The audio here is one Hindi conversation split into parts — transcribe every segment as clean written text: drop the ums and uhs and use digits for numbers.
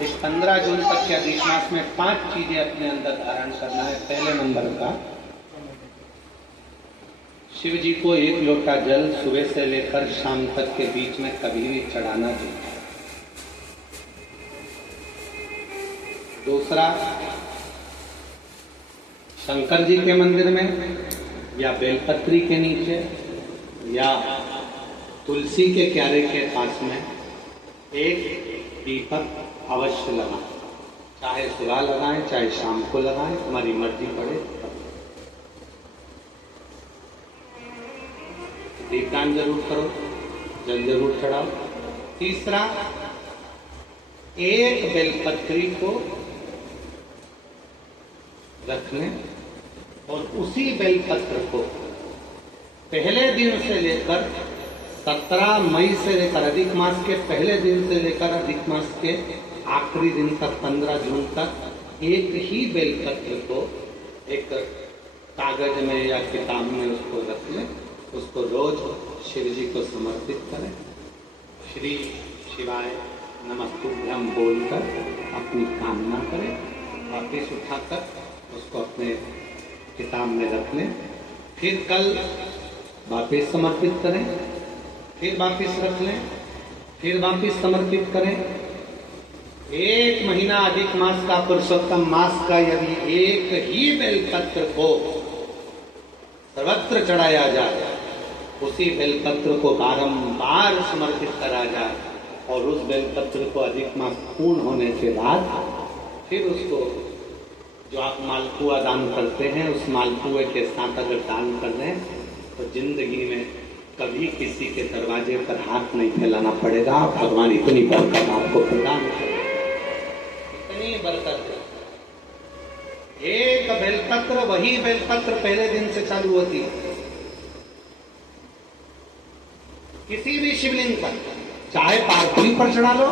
इस 15 जून तक के अधिक मास में 5 चीजें अपने अंदर धारण करना है। पहले नंबर का, शिव जी को 1 लोटा जल सुबह से लेकर शाम तक के बीच में कभी भी चढ़ाना चाहिए। दूसरा, शंकर जी के मंदिर में या बेलपत्री के नीचे या तुलसी के क्यारे के पास में एक दीपक अवश्य लगाएं। चाहे सुबह लगाएं, चाहे शाम को लगाएं, तुम्हारी मर्जी पड़े। दीपदान जरूर करो, जल जरूर चढ़ाओ। तीसरा, एक बेलपत्री को रख लें और उसी बेलपत्र को पहले दिन से लेकर 17 मई से लेकर अधिक मास के पहले दिन से लेकर अधिक मास के आखिरी दिन तक 15 जून तक एक ही बेलपत्र को एक कागज में या किताब में उसको रख लें। उसको रोज शिव जी को समर्पित करें। श्री शिवाय नमस्तुभ्यं बोलकर अपनी कामना करें। वापिस उठाकर उसको अपने किताब में रख लें। फिर कल वापिस समर्पित करें, फिर वापिस रख लें, फिर वापिस समर्पित करें। 1 महीना अधिक मास का, पुरुषोत्तम मास का यदि एक ही बेलपत्र को सर्वत्र चढ़ाया जाए, उसी बेलपत्र को बारंबार समर्पित करा जाए और उस बेलपत्र को अधिक मास पूर्ण होने के बाद फिर उसको जो आप मालपुआ दान करते हैं, उस मालपुए के साथ अगर दान कर दें तो जिंदगी में कभी किसी के दरवाजे पर हाथ नहीं फैलाना पड़ेगा। भगवान इतनी बरकत आपको प्रदान करेगा, इतनी बरकत। एक बेलपत्र, वही बेलपत्र पहले दिन से चालू होती है। किसी भी शिवलिंग पर, चाहे पार्थिव पर चढ़ा लो,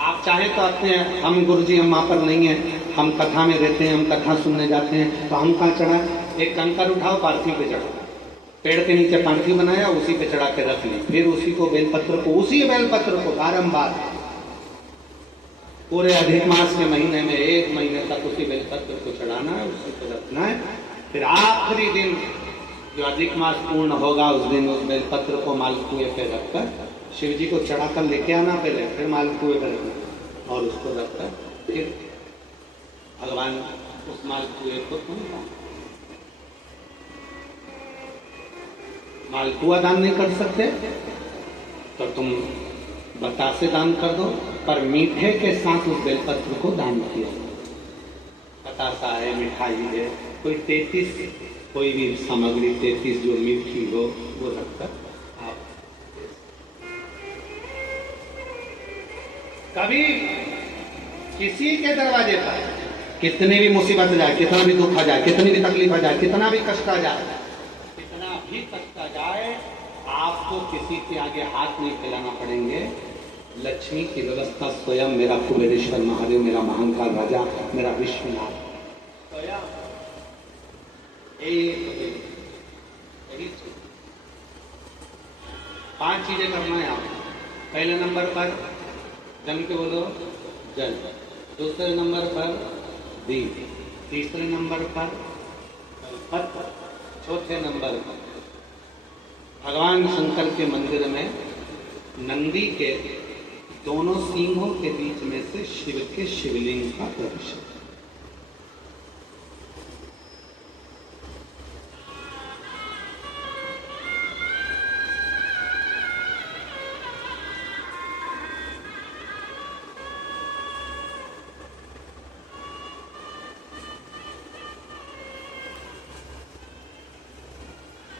आप चाहें तो अपने, हम गुरुजी हम वहां पर नहीं है, हम कथा में रहते हैं, हम कथा सुनने जाते हैं, तो हम कहाँ चढ़ाए? एक कंकर उठाओ, पार्थिव पे चढ़ाओ, पेड़ के नीचे पार्थिव बनाया, उसी पे चढ़ा के रख ली। फिर उसी को बेलपत्र को, उसी बेलपत्र को बारंबार पूरे अधिक मास के महीने में 1 महीने तक उसी बेलपत्र को चढ़ाना है, उसी को रखना है। फिर आखिरी दिन जो अधिक मास पूर्ण होगा, उस दिन उस बेलपत्र को मालपुए पे रखकर शिव जी को चढ़ाकर लेके आना पहले, फिर मालपुए पे रखना और उसको रखकर फिर भगवान उस मालपुए को तुम मालपुआ दान नहीं कर सकते तो तुम बतासे दान कर दो, पर मीठे के साथ उस बेलपत्र को दान किया। बतासा है, मिठाई है, कोई 33 कोई भी सामग्री 33 जो मीठी हो वो रखकर आप कभी किसी के दरवाजे पर कितनी भी मुसीबत आ जाए, कितना भी दुख आ जाए, कितनी भी तकलीफ आ जाए, कितना भी कष्ट आ जाए, कितना भी कष्ट आ जाए, आपको किसी के आगे हाथ नहीं फैलाना पड़ेंगे। लक्ष्मी की व्यवस्था स्वयं मेरा कुबेरेश्वर महादेव, मेरा महाकाल राजा, मेरा विश्वनाथ स्वयं यही 5 चीजें करना है आपको। पहले नंबर पर जम के बोलो जल, दूसरे नंबर पर दीप, तीसरे नंबर पर पत्र, चौथे नंबर पर भगवान शंकर के मंदिर में नंदी के दोनों सींगों के बीच में से शिव के शिवलिंग का दर्शन।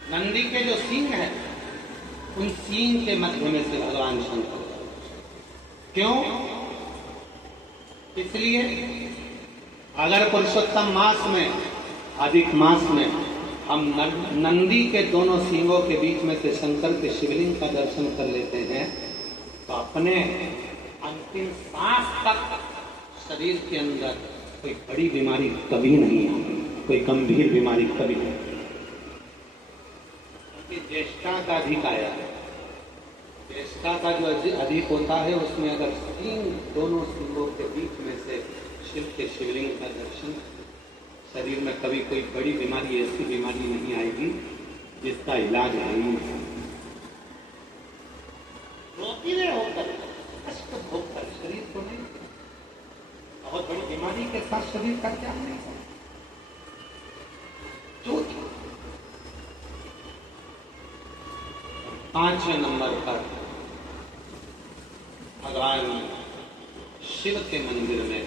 नंदी के जो सींग है, उन सींग के मध्य में से भगवान शंकर, क्यों? इसलिए अगर पुरुषोत्तम मास में, अधिक मास में हम नंदी के दोनों सींगों के बीच में से शंकर के शिवलिंग का दर्शन कर लेते हैं तो अपने अंतिम सांस तक शरीर के अंदर कोई बड़ी बीमारी कभी नहीं आती, कोई गंभीर बीमारी कभी नहीं। ज्येष्ठा का भी काया है, ज्येष्ठा त्वचा का जो अधिक होता है उसमें अगर सिंग, दोनों सिंगों के बीच में से शिव के शिवलिंग का दर्शन, शरीर में कभी कोई बड़ी बीमारी, ऐसी बीमारी नहीं आएगी जिसका इलाज है ही नहीं। रोतीले होकर, कष्ट भोगकर शरीर को नहीं, बहुत बड़ी बीमारी के साथ शरीर का क्या नहीं है। जो 5वें नंबर पर भगवान शिव के मंदिर में,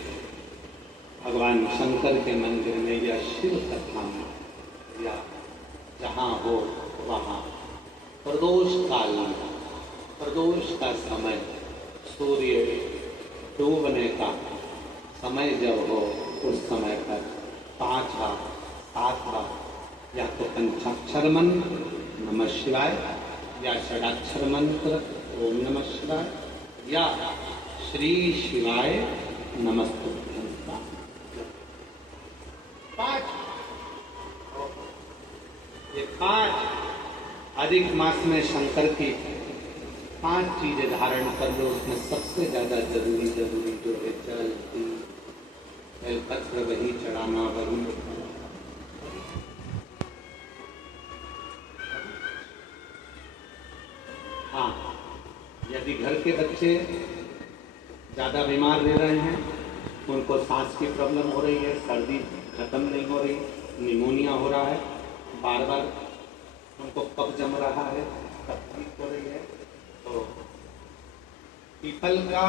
भगवान शंकर के मंदिर में या शिव कथा में या जहाँ हो वहाँ प्रदोष काल में, प्रदोष का समय, सूर्य डूबने का समय जब हो उस समय पर 5 बार 7 बार या तो पंचाक्षर मंत्र नमः शिवाय या षडाक्षर मंत्र ओम नमः शिवाय या श्री शिवाय नमस्तुभ्यं का 5, ये 5 अधिक मास में शंकर की 5 चीजें धारण कर लो। उसमें सबसे ज्यादा जरूरी जो है जल, बेलपत्र वही चढ़ाना, वही हाँ, यदि घर के बच्चे ज्यादा बीमार रह रहे हैं, उनको सांस की प्रॉब्लम हो रही है, सर्दी खत्म नहीं हो रही, निमोनिया हो रहा है, बार बार उनको कफ जम रहा है, तकलीफ हो रही है, तो पीपल का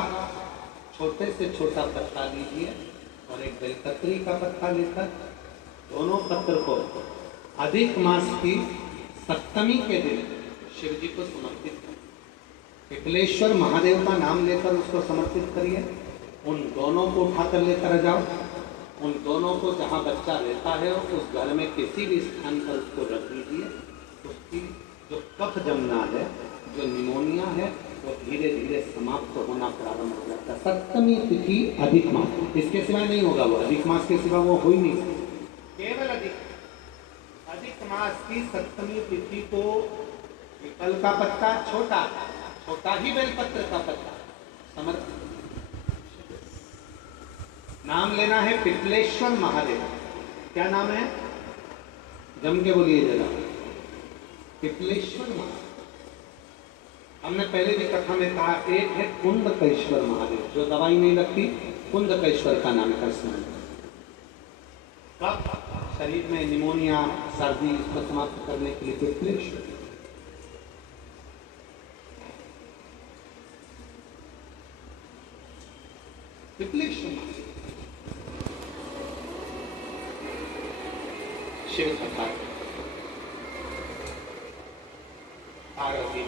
छोटे से छोटा पत्ता लीजिए और एक बेलपत्री का पत्ता लेकर दोनों पत्र को अधिक मास की सप्तमी के दिन शिव जी को समर्पित करें। पिपलेश्वर महादेव का नाम लेकर उसको समर्पित करिए। उन दोनों को उठाकर लेकर जाओ, उन दोनों को जहाँ बच्चा रहता है उस घर में किसी भी स्थान पर उसको रख दीजिए। उसकी जो कफ जमना है, जो निमोनिया है, वो धीरे धीरे समाप्त होना प्रारंभ हो जाता है। सप्तमी तिथि अधिक मास, इसके सिवा नहीं होगा, वो अधिक मास के सिवा वो हो ही नहीं सकता। केवल अधिक मास की सप्तमी तिथि को पीपल का पत्ता, छोटा ही बेलपत्र का पत्ता समर्पित, नाम लेना है पिपलेश्वर महादेव। क्या नाम है? जम के बोलिए जरा, पिपलेश्वर महादेव। हमने पहले भी कथा में कहा, एक है कुंडकेश्वर महादेव, जो दवाई नहीं लगती, कुंडकेश्वर का नाम का स्मरण। कब शरीर में निमोनिया, सर्दी, इसको समाप्त करने के लिए पिपलेश्वर। पिपलेश्वर शिव कथा, पार्वती